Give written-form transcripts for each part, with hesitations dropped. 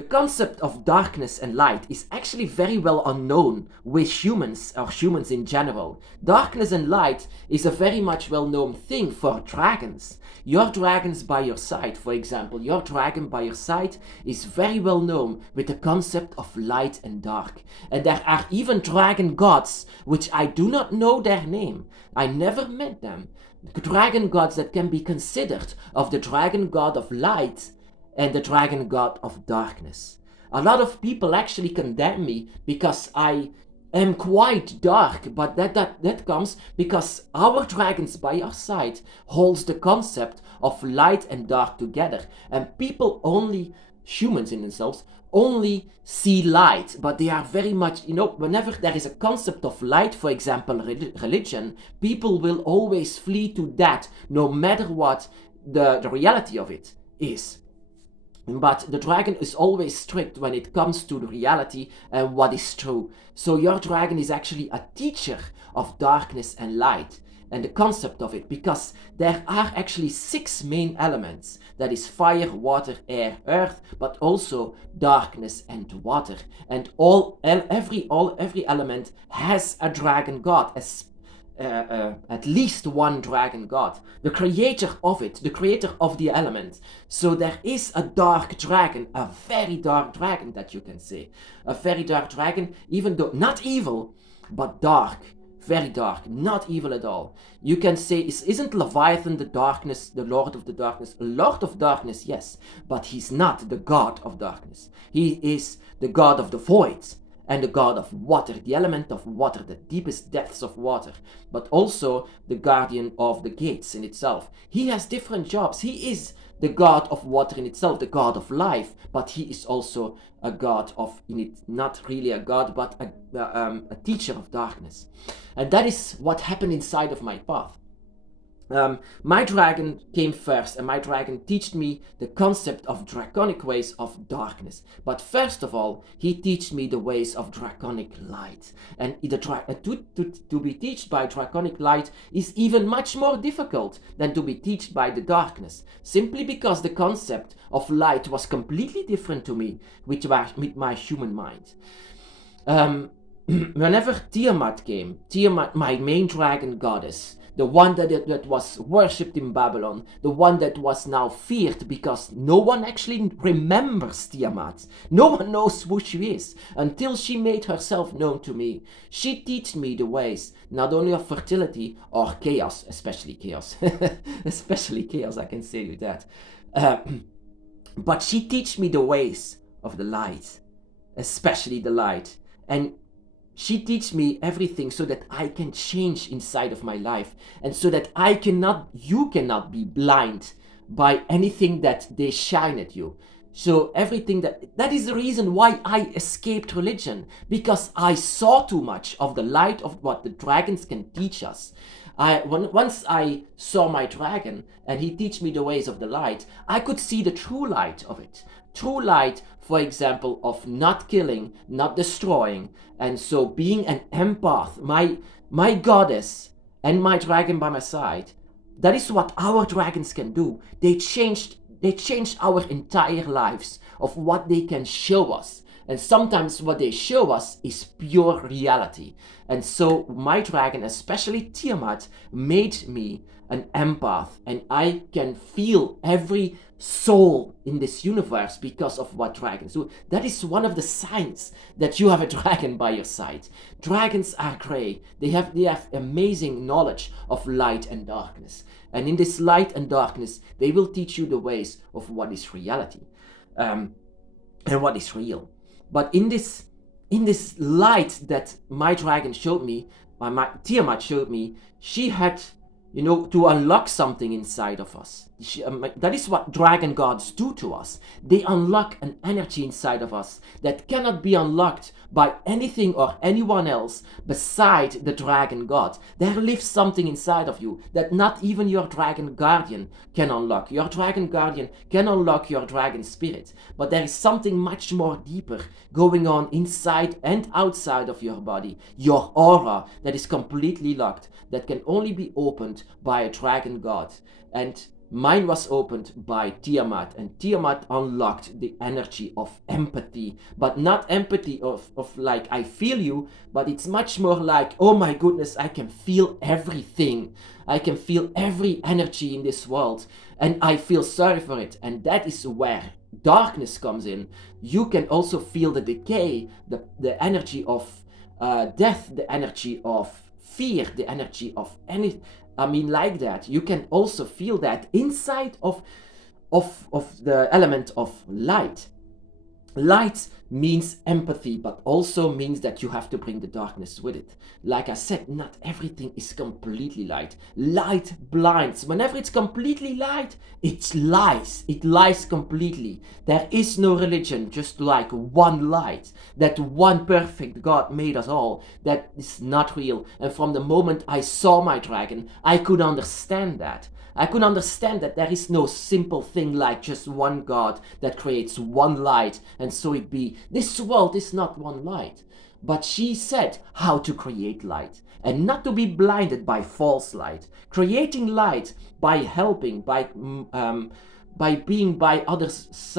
The concept of darkness and light is actually very well unknown with humans or humans in general. Darkness and light is a very much well known thing for dragons. Your dragons by your side, for example, your dragon by your side is very well known with the concept of light and dark. And there are even dragon gods which I do not know their name. I never met them. Dragon gods that can be considered of the dragon god of light and the dragon god of darkness. A lot of people actually condemn me because I am quite dark, but that comes because our dragons by our side holds the concept of light and dark together, and people only, humans in themselves, only see light, but they are very much, whenever there is a concept of light, for example, religion, people will always flee to that, no matter what the reality of it is. But the dragon is always strict when it comes to the reality and what is true. So your dragon is actually a teacher of darkness and light and the concept of it, because there are actually 6 main elements. That is fire, water, air, earth, but also darkness and water. And every element has a dragon god, at least one dragon god, the creator of it, the creator of the element. So there is a dark dragon, a very dark dragon that you can say. A very dark dragon, even though not evil, but dark. Very dark, not evil at all. You can say, isn't Leviathan the darkness, the Lord of the darkness? A Lord of darkness, yes, but he's not the God of darkness. He is the God of the void and the god of water, the element of water, the deepest depths of water, but also the guardian of the gates in itself. He has different jobs. He is the god of water in itself, the god of life, but he is also a god of, not really a god, but a teacher of darkness. And that is what happened inside of my path. My dragon came first, and my dragon taught me the concept of draconic ways of darkness. But first of all, he taught me the ways of draconic light. And to be taught by draconic light is even much more difficult than to be taught by the darkness, simply because the concept of light was completely different to me with my human mind. Whenever Tiamat came, Tiamat, my main dragon goddess, the one that was worshipped in Babylon, the one that was now feared because no one actually remembers Tiamat. No one knows who she is until she made herself known to me. She taught me the ways, not only of fertility or chaos, especially chaos. Especially chaos, I can say you that. But she taught me the ways of the light, especially the light. And she teaches me everything so that I can change inside of my life, and so that you cannot be blind by anything that they shine at you. So everything that is the reason why I escaped religion, because I saw too much of the light of what the dragons can teach us. Once I saw my dragon and he teach me the ways of the light, I could see the true light of it. True light, for example, of not killing, not destroying, and so being an empath, my goddess and my dragon by my side. That is what our dragons can do. They changed our entire lives of what they can show us. And sometimes what they show us is pure reality. And so my dragon, especially Tiamat, made me an empath. And I can feel every soul in this universe because of what dragons do. That is one of the signs that you have a dragon by your side. Dragons are grey. They have amazing knowledge of light and darkness. And in this light and darkness, they will teach you the ways of what is reality and what is real. But in this light that my dragon showed me, my Tiamat showed me, she had, to unlock something inside of us. That is what dragon gods do to us. They unlock an energy inside of us that cannot be unlocked by anything or anyone else beside the dragon god. There lives something inside of you that not even your dragon guardian can unlock. Your dragon guardian can unlock your dragon spirit, but there is something much more deeper going on inside and outside of your body, your aura, that is completely locked, that can only be opened by a dragon god. And Mine was opened by Tiamat, and Tiamat unlocked the energy of empathy, but not empathy of like, I feel you, but it's much more like, oh my goodness, I can feel everything. I can feel every energy in this world, and I feel sorry for it. And that is where darkness comes in. You can also feel the decay, the energy of death, the energy of fear, the energy of any, I mean, like that. You can also feel that inside of the element of light. Light means empathy, but also means that you have to bring the darkness with it. Like I said, not everything is completely light. Light blinds. Whenever it's completely light, it lies. It lies completely. There is no religion, just like one light. That one perfect God made us all. That is not real. And from the moment I saw my dragon, I could understand that. I could understand that there is no simple thing like just one God that creates one light and so it be. This world is not one light. But she said how to create light and not to be blinded by false light. Creating light by helping, by being by others,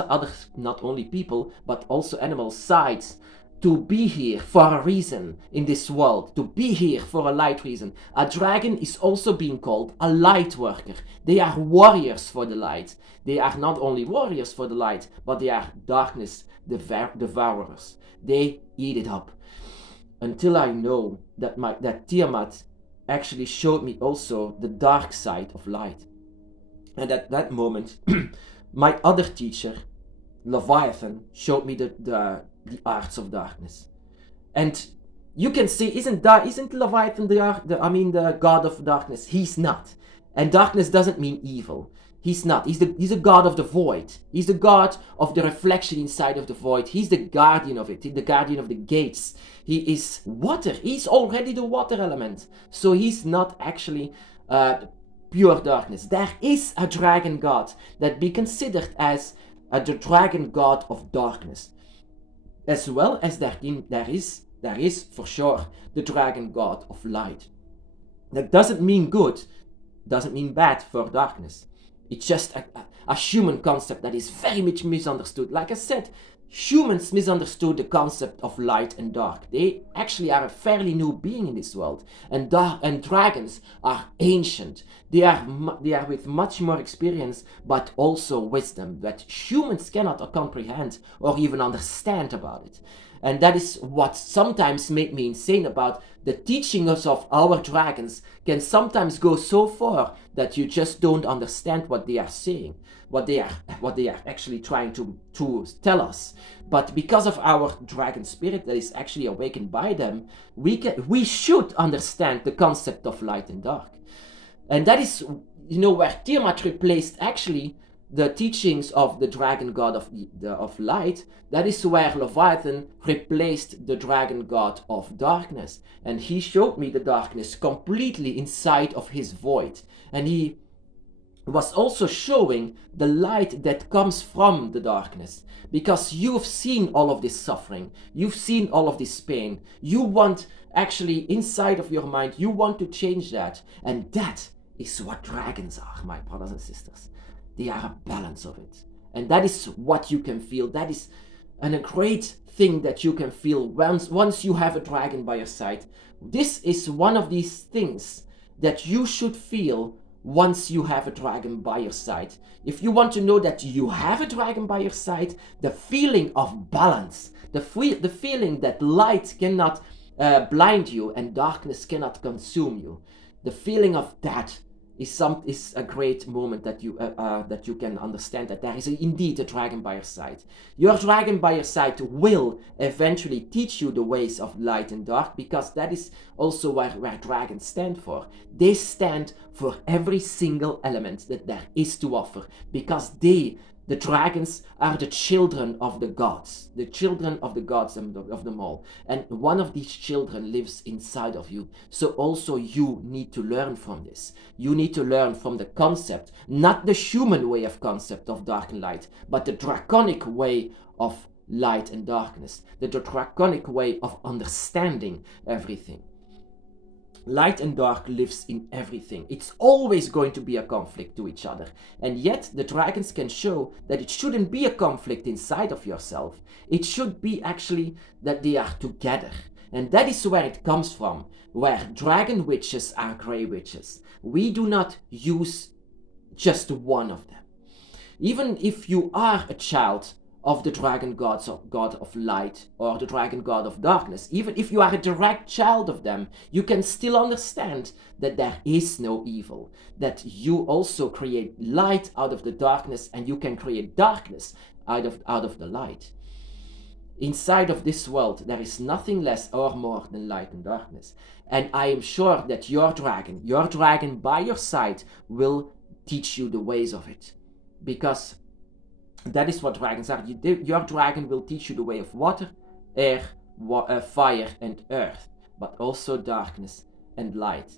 not only people, but also animals' sides, to be here for a reason in this world, to be here for a light reason. A dragon is also being called a light worker. They are warriors for the light. They are not only warriors for the light, but they are darkness devourers. They eat it up. Until I know that Tiamat actually showed me also the dark side of light. And at that moment, my other teacher, Leviathan, showed me the arts of darkness. And you can say, isn't Leviathan the god of darkness? He's not. And darkness doesn't mean evil. He's not. He's a god of the void. He's the god of the reflection inside of the void. He's the guardian of it. He's the guardian of the gates. He is water. He's already the water element. So he's not actually pure darkness. There is a dragon god that be considered as the dragon god of darkness, as well as there is for sure the dragon god of light. That doesn't mean good, doesn't mean bad for darkness. It's just a human concept that is very much misunderstood. Like I said, humans misunderstood the concept of light and dark. They actually are a fairly new being in this world, and dragons are ancient. They are with much more experience, but also wisdom that humans cannot comprehend or even understand about it. And that is what sometimes made me insane about the teachings of our dragons can sometimes go so far that you just don't understand what they are saying, what they are actually trying to tell us. But because of our dragon spirit that is actually awakened by them, we should understand the concept of light and dark. And that is, where Tiamat replaced actually the teachings of the dragon god of light. That is where Leviathan replaced the dragon god of darkness. And he showed me the darkness completely inside of his void. And he was also showing the light that comes from the darkness. Because you've seen all of this suffering. You've seen all of this pain. You want, actually, inside of your mind, you want to change that. And that is what dragons are, my brothers and sisters. They are a balance of it. And that is what you can feel. That is a great thing that you can feel once you have a dragon by your side. This is one of these things that you should feel once you have a dragon by your side. If you want to know that you have a dragon by your side, the feeling of balance, the feeling that light cannot blind you and darkness cannot consume you, the feeling of that is a great moment that you can understand that there is indeed a dragon by your side. Your dragon by your side will eventually teach you the ways of light and dark, because that is also where dragons stand for. They stand for every single element that there is to offer, because the dragons are the children of the gods, of them all. And one of these children lives inside of you. So also you need to learn from this. You need to learn from the concept, not the human way of concept of dark and light, but the draconic way of light and darkness, the draconic way of understanding everything. Light and dark lives in everything. It's always going to be a conflict to each other. And yet the dragons can show that it shouldn't be a conflict inside of yourself. It should be actually that they are together. And that is where it comes from, where dragon witches are grey witches. We do not use just one of them. Even if you are a child of the dragon gods or god of light or the dragon god of darkness, even if you are a direct child of them, you can still understand that there is no evil, that you also create light out of the darkness, and you can create darkness out of the light. Inside of this world, there is nothing less or more than light and darkness. And I am sure that your dragon by your side will teach you the ways of it. Because that is what dragons are. Your dragon will teach you the way of water, air, fire and earth, but also darkness and light.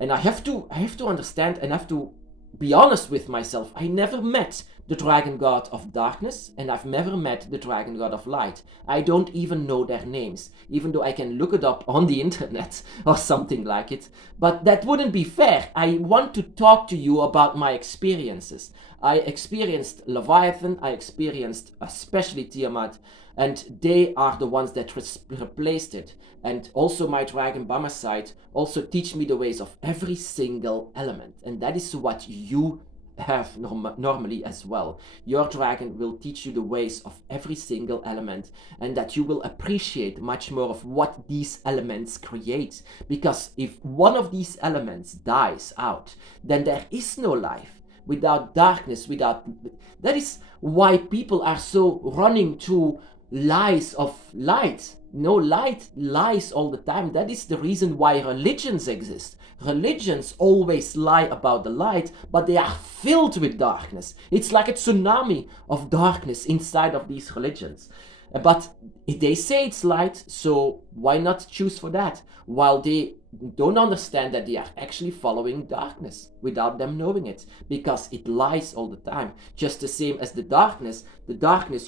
And I have to understand and have to be honest with myself. I never met the dragon god of darkness, and I've never met the dragon god of light. I don't even know their names, even though I can look it up on the internet or something like it. But that wouldn't be fair. I want to talk to you about my experiences. I experienced Leviathan, I experienced especially Tiamat, and they are the ones that replaced it. And also my dragon by my side also teach me the ways of every single element. And that is what you have normally as well. Your dragon will teach you the ways of every single element, and that you will appreciate much more of what these elements create. Because if one of these elements dies out, then there is no life. Without darkness, that is why people are so running to lies of light. No, light lies all the time. That is the reason why religions exist. Religions always lie about the light, but they are filled with darkness. It's like a tsunami of darkness inside of these religions. But they say it's light, so why not choose for that? While they don't understand that they are actually following darkness without them knowing it, because it lies all the time. Just the same as the darkness,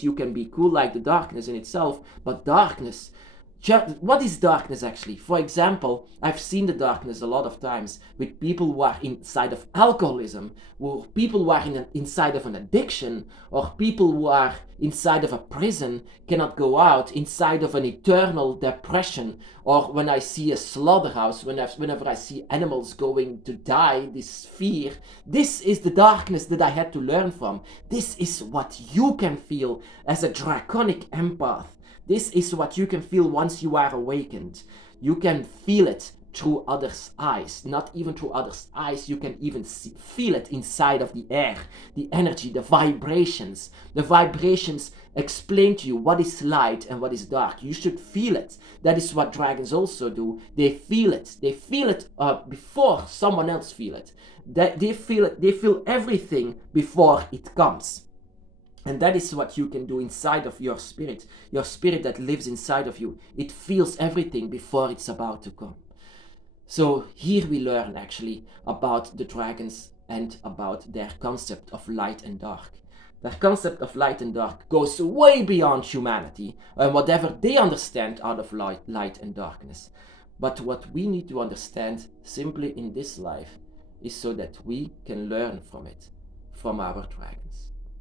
you can be cool like the darkness in itself, but darkness, what is darkness actually? For example, I've seen the darkness a lot of times with people who are inside of alcoholism, or people who are inside of an addiction, or people who are inside of a prison, cannot go out, inside of an eternal depression, or when I see a slaughterhouse, whenever I see animals going to die, this fear, this is the darkness that I had to learn from. This is what you can feel as a draconic empath. This is what you can feel once you are awakened. You can feel it through others' eyes. Not even through others' eyes, you can even feel it inside of the air, the energy, the vibrations. The vibrations explain to you what is light and what is dark. You should feel it. That is what dragons also do. They feel it. They feel it before someone else feel it. They feel it. They feel everything before it comes. And that is what you can do inside of your spirit that lives inside of you. It feels everything before it's about to come. So here we learn actually about the dragons and about their concept of light and dark. Their concept of light and dark goes way beyond humanity and whatever they understand out of light and darkness. But what we need to understand simply in this life is so that we can learn from it, from our dragons.